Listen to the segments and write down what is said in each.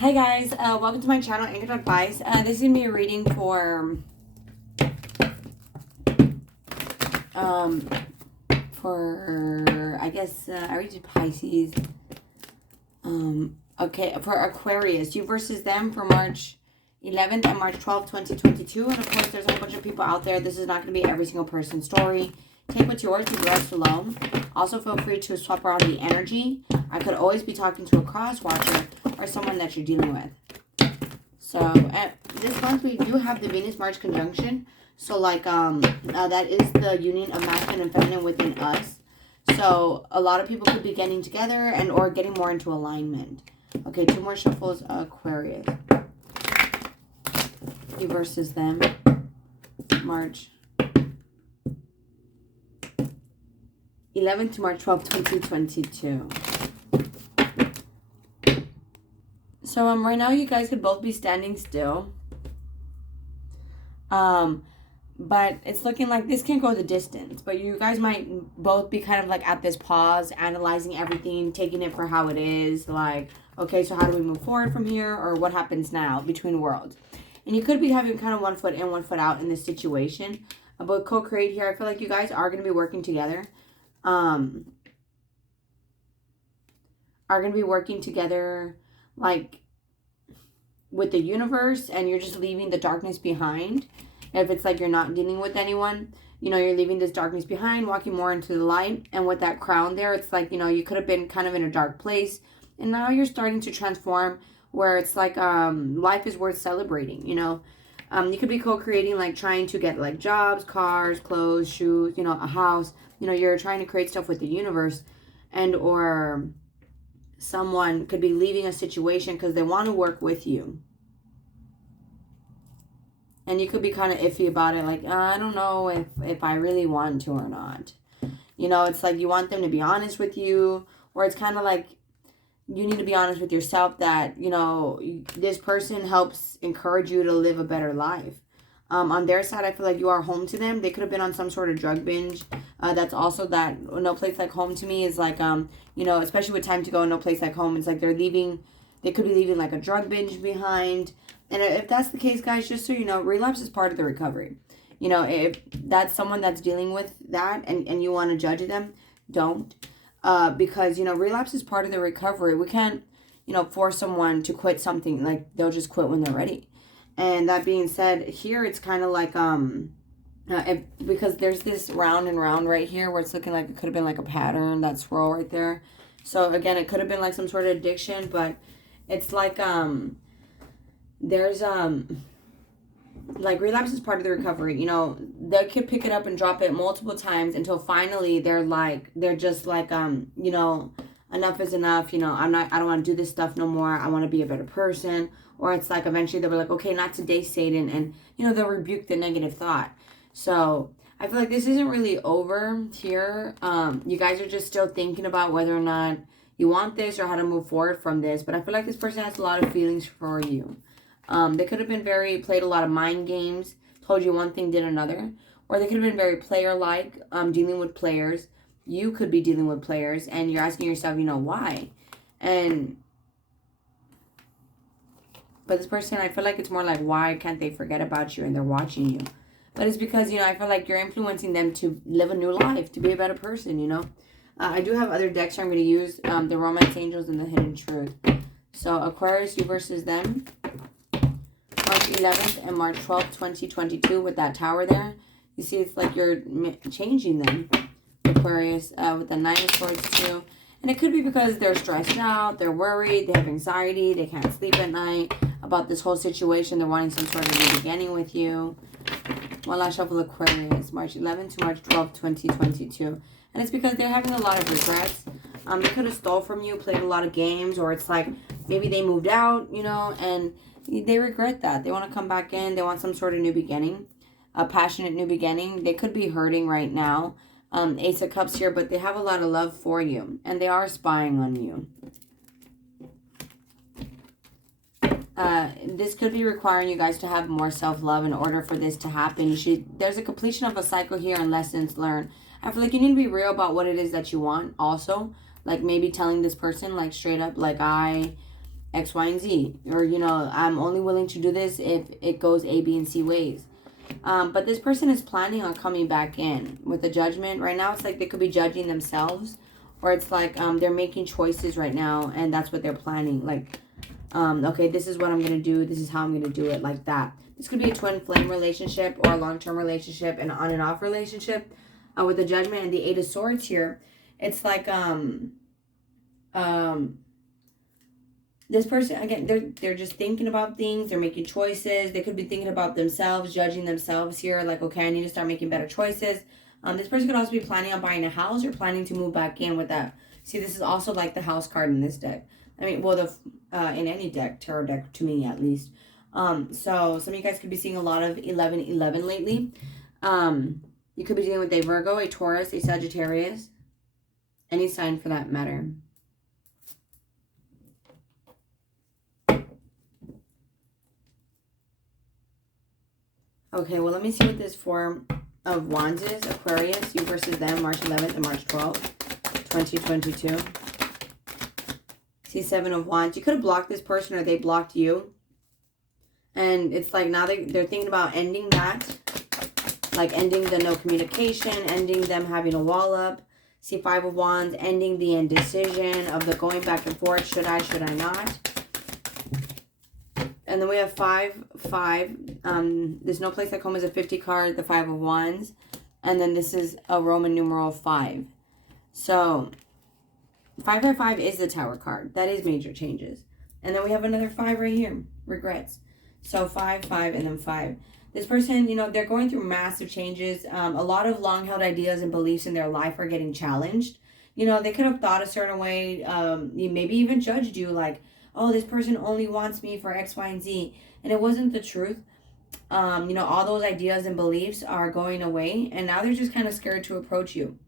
Hi guys, welcome to my channel, Anchored Advice. This is going to be a reading um, I guess, I already did Pisces. Okay, for Aquarius, you versus them for March 11th and March 12th, 2022. And of course, there's a whole bunch of people out there. This is not going to be every single person's story. Take what's yours, leave the rest alone. Also, feel free to swap around the energy. I could always be talking to a cross watcher or someone that you're dealing with. So, this month we do have the Venus-Mars conjunction. So, that is the union of masculine and feminine within us. So, a lot of people could be getting together and or getting more into alignment. Okay, two more shuffles, Aquarius. You versus them. March 11th to March 12th, 2022. So right now you guys could both be standing still. But it's looking like this can't go the distance. But you guys might both be kind of like at this pause, analyzing everything, taking it for how it is. Like, okay, so how do we move forward from here? Or what happens now between worlds? And you could be having kind of one foot in, one foot out in this situation. But co-create here, I feel like you guys are going to be working together. Are going to be working together like with the universe, and you're just leaving the darkness behind. If it's like you're not dealing with anyone, you know, you're leaving this darkness behind, walking more into the light. And with that crown there, it's like, you know, you could have been kind of in a dark place, and now you're starting to transform where it's like life is worth celebrating, you know. You could be co-creating, like trying to get like jobs, cars, clothes, shoes, you know, a house. You know, you're trying to create stuff with the universe, and or someone could be leaving a situation because they want to work with you. And you could be kind of iffy about it. Like, I don't know if I really want to or not. You know, it's like you want them to be honest with you. Or it's kind of like you need to be honest with yourself that, you know, this person helps encourage you to live a better life. On their side, I feel like you are home to them. They could have been on some sort of drug binge. That's also that no place like home to me is like, you know, especially with time to go, no place like home. It's like they could be leaving like a drug binge behind. And if that's the case, guys, just so you know, relapse is part of the recovery. You know, if that's someone that's dealing with that and you want to judge them, don't. Because, you know, relapse is part of the recovery. We can't, you know, force someone to quit something. Like, they'll just quit when they're ready. And that being said, here it's kind of like, because there's this round and round right here where it's looking like it could have been like a pattern, that swirl right there. So again, it could have been like some sort of addiction, but it's like, there's, like relapse is part of the recovery. You know, they could pick it up and drop it multiple times until finally they're just like, you know, enough is enough. You know, I don't want to do this stuff no more. I want to be a better person. Or it's like eventually they'll be like, okay, not today, Satan. And, you know, they'll rebuke the negative thought. So I feel like this isn't really over here. You guys are just still thinking about whether or not you want this or how to move forward from this. But I feel like this person has a lot of feelings for you. They could have been played a lot of mind games, told you one thing, did another. Or they could have been very player-like, dealing with players. You could be dealing with players, and you're asking yourself, you know, why? But this person, I feel like it's more like, why can't they forget about you and they're watching you? But it's because, you know, I feel like you're influencing them to live a new life, to be a better person, you know. I do have other decks I'm going to use, the Romance Angels and the Hidden Truth. So, Aquarius, you versus them. March 11th and March 12th, 2022 with that tower there. You see, it's like you're changing them, Aquarius, with the Nine of Swords too. And it could be because they're stressed out, they're worried, they have anxiety, they can't sleep at night about this whole situation. They're wanting some sort of new beginning with you. One last shuffle, Aquarius, March 11th to March 12th, 2022. And it's because they're having a lot of regrets. They could have stole from you, played a lot of games, or it's like maybe they moved out, you know, and they regret that. They want to come back in. They want some sort of new beginning, a passionate new beginning. They could be hurting right now. Ace of Cups here, but they have a lot of love for you, and they are spying on you. This could be requiring you guys to have more self-love in order for this to happen. There's a completion of a cycle here and lessons learned. I feel like you need to be real about what it is that you want also. Like maybe telling this person like straight up, like X, Y, and Z. Or, you know, I'm only willing to do this if it goes A, B, and C ways. But this person is planning on coming back in with the Judgment. Right now, it's like they could be judging themselves. Or it's like they're making choices right now, and that's what they're planning. Like, okay, this is what I'm going to do. This is how I'm going to do it, like that. This could be a twin flame relationship or a long-term relationship, an on and off relationship with the Judgment and the Eight of Swords here. It's like, this person, again, they're just thinking about things. They're making choices. They could be thinking about themselves, judging themselves here. Like, okay, I need to start making better choices. This person could also be planning on buying a house or planning to move back in with that. See, this is also like the House card in this deck. I mean, well, in any deck, tarot deck, to me at least. So some of you guys could be seeing a lot of 11-11 lately. You could be dealing with a Virgo, a Taurus, a Sagittarius. Any sign for that matter. Okay, well, let me see what this Four of Wands is. Aquarius, you versus them, March 11th and March 12th, 2022. See, Seven of Wands. You could have blocked this person or they blocked you. And it's like now they're thinking about ending that. Like ending the no communication, ending them having a wall up. See, Five of Wands, ending the indecision of the going back and forth. Should I not? And then we have 5-5. There's no place like home is a 50 card, the 5 of Wands. And then this is a Roman numeral 5. So 5 is the Tower card. That is major changes. And then we have another 5 right here, regrets. So 5, 5, and then 5. This person, you know, they're going through massive changes. A lot of long-held ideas and beliefs in their life are getting challenged. You know, they could have thought a certain way, maybe even judged you like, oh, this person only wants me for X, Y, and Z. And it wasn't the truth. You know, all those ideas and beliefs are going away. And now they're just kind of scared to approach you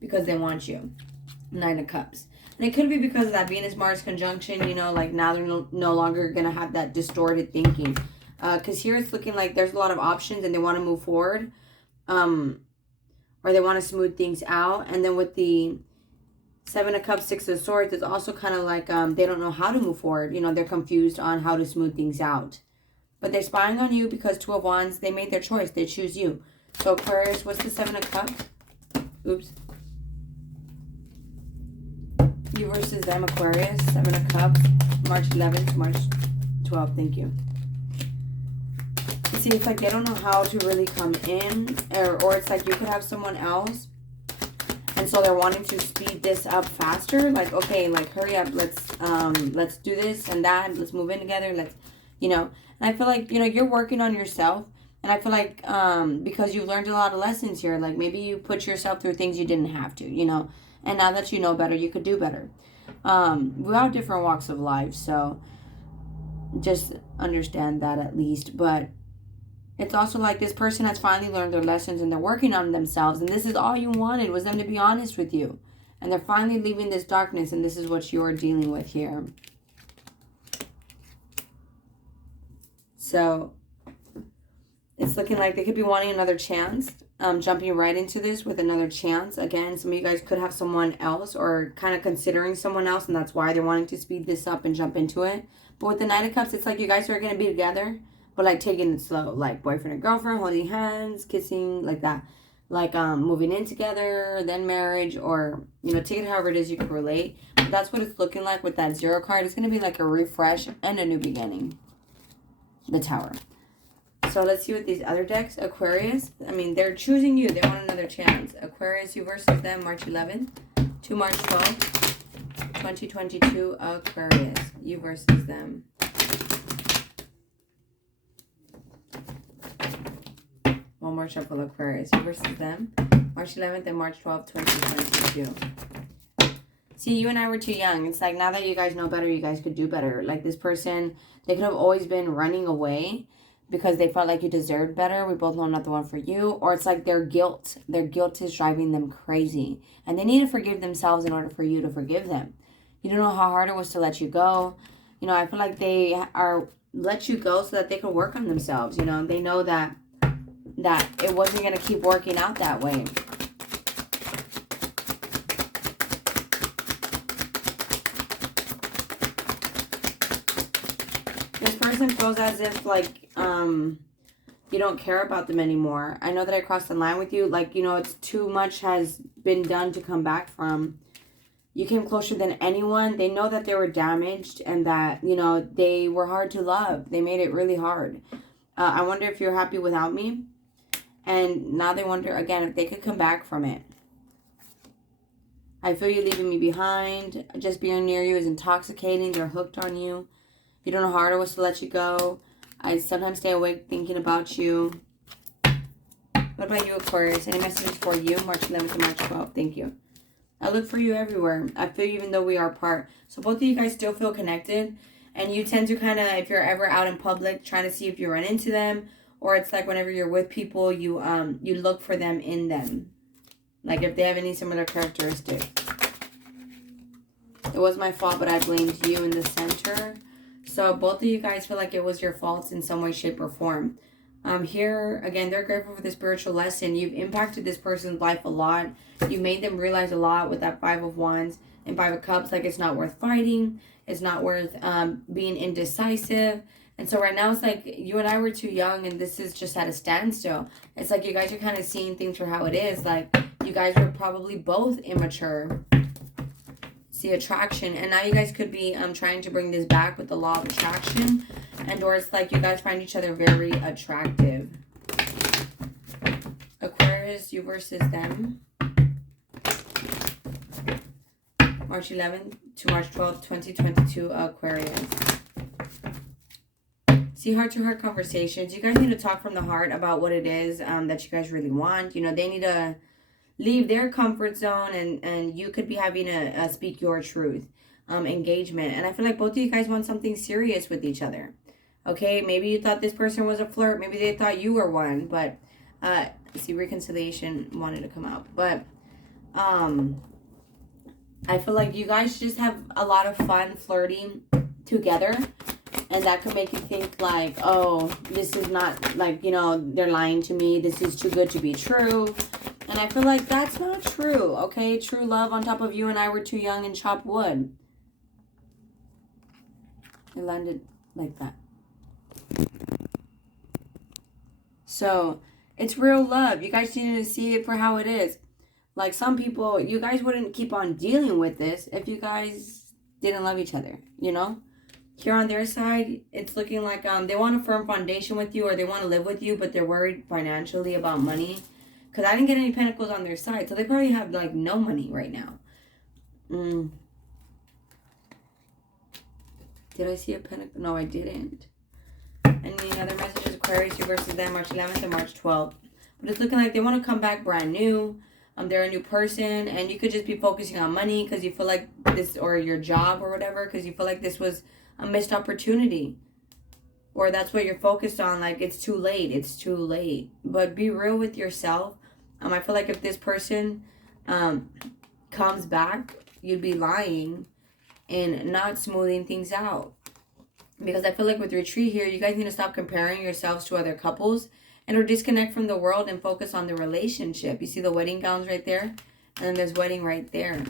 because they want you. 9 of Cups. And it could be because of that Venus-Mars conjunction, you know, like now they're no longer going to have that distorted thinking. Because here it's looking like there's a lot of options and they want to move forward. Or they want to smooth things out. And then with the 7 of Cups, 6 of Swords, it's also kind of like they don't know how to move forward. You know, they're confused on how to smooth things out. But they're spying on you because 2 of Wands, they made their choice. They choose you. So Aquarius, what's the 7 of Cups? Oops. You versus them, Aquarius. 7 of Cups. March 11th, March 12th. Thank you. See, it's like they don't know how to really come in. Or it's like you could have someone else. And so they're wanting to speed this up faster. Like, okay, like hurry up. Let's do this and that. Let's move in together. Let's, you know. And I feel like, you know, you're working on yourself. And I feel like because you've learned a lot of lessons here. Like maybe you put yourself through things you didn't have to, you know. And now that you know better, you could do better. We have different walks of life. So just understand that at least. But it's also like this person has finally learned their lessons and they're working on themselves. And this is all you wanted, was them to be honest with you. And they're finally leaving this darkness. And this is what you're dealing with here. So it's looking like they could be wanting another chance. Jumping right into this with another chance. Again, some of you guys could have someone else or kind of considering someone else. And that's why they're wanting to speed this up and jump into it. But with the 9 of Cups, it's like you guys are going to be together. But like taking it slow, like boyfriend and girlfriend, holding hands, kissing, like that. Like moving in together, then marriage, or, you know, take it however it is you can relate. But that's what it's looking like with that 0 card. It's going to be like a refresh and a new beginning. The Tower. So let's see what these other decks. Aquarius, I mean, they're choosing you. They want another chance. Aquarius, you versus them, March 11th to March 12th, 2022. Aquarius, you versus them. One more shuffle, Aquarius. You versus them. March 11th and March 12th, 2022. See, you and I were too young. It's like now that you guys know better, you guys could do better. Like this person, they could have always been running away because they felt like you deserved better. We both know I'm not the one for you. Or it's like their guilt. Their guilt is driving them crazy. And they need to forgive themselves in order for you to forgive them. You don't know how hard it was to let you go. You know, I feel like they are let you go so that they can work on themselves. You know, they know that it wasn't going to keep working out that way. This person feels as if, like, you don't care about them anymore. I know that I crossed the line with you. Like, you know, it's too much has been done to come back from. You came closer than anyone. They know that they were damaged and that, you know, they were hard to love. They made it really hard. I wonder if you're happy without me. And now they wonder, again, if they could come back from it. I feel you leaving me behind. Just being near you is intoxicating. They're hooked on you. You don't know how hard it was to let you go. I sometimes stay awake thinking about you. What about you, Aquarius? Any messages for you? March 11th to March 12th. Thank you. I look for you everywhere. I feel you even though we are apart. So both of you guys still feel connected. And you tend to kind of, if you're ever out in public, trying to see if you run into them. Or it's like whenever you're with people, you look for them in them. Like if they have any similar characteristics. It was my fault, but I blamed you in the center. So both of you guys feel like it was your fault in some way, shape, or form. Here, again, they're grateful for the spiritual lesson. You've impacted this person's life a lot. You made them realize a lot with that 5 of Wands and 5 of Cups. Like it's not worth fighting. It's not worth being indecisive. And so right now it's like you and I were too young and this is just at a standstill. It's like you guys are kind of seeing things for how it is. Like you guys were probably both immature. See attraction, and now you guys could be trying to bring this back with the law of attraction, and or it's like you guys find each other very attractive. Aquarius, you versus them. March 11th to March 12th, 2022, Aquarius. See, heart-to-heart conversations. You guys need to talk from the heart about what it is that you guys really want. You know, they need to leave their comfort zone, and you could be having a speak your truth engagement. And I feel like both of you guys want something serious with each other. Okay, maybe you thought this person was a flirt. Maybe they thought you were one. But see, reconciliation wanted to come out. But I feel like you guys just have a lot of fun flirting together. And that could make you think like, oh, this is not like, you know, they're lying to me. This is too good to be true. And I feel like that's not true, okay? True love on top of you and I were too young and chopped wood. It landed like that. So, it's real love. You guys need to see it for how it is. Like some people, you guys wouldn't keep on dealing with this if you guys didn't love each other, you know? Here on their side, it's looking like they want a firm foundation with you or they want to live with you, but they're worried financially about money. Because I didn't get any pentacles on their side. So they probably have, like, no money right now. Did I see a pentacle? No, I didn't. Any other messages? Aquarius, you versus them, March 11th and March 12th. But it's looking like they want to come back brand new. They're a new person. And you could just be focusing on money because you feel like this, or your job or whatever. Because you feel like this was a missed opportunity. Or that's what you're focused on. Like, it's too late. It's too late. But be real with yourself. I feel like if this person comes back, you'd be lying and not smoothing things out. Because I feel like with retreat here, you guys need to stop comparing yourselves to other couples and or disconnect from the world and focus on the relationship. You see the wedding gowns right there? And then there's wedding right there.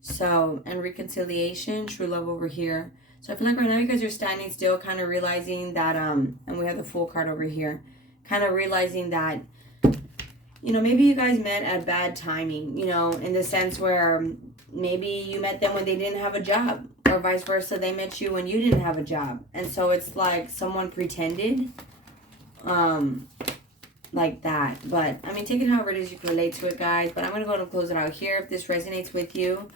So, and reconciliation, true love over here. So I feel like right now you guys are standing still, kind of realizing that, and we have the Fool card over here, kind of realizing that, you know, maybe you guys met at bad timing, you know, in the sense where maybe you met them when they didn't have a job, or vice versa, they met you when you didn't have a job. And so it's like someone pretended, like that. But, I mean, take it however it is you can relate to it, guys. But I'm going to go ahead and close it out here. If this resonates with you,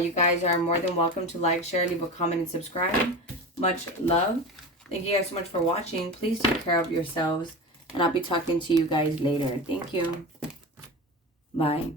you guys are more than welcome to like, share, leave a comment, and subscribe. Much love. Thank you guys so much for watching. Please take care of yourselves. And I'll be talking to you guys later. Thank you. Bye.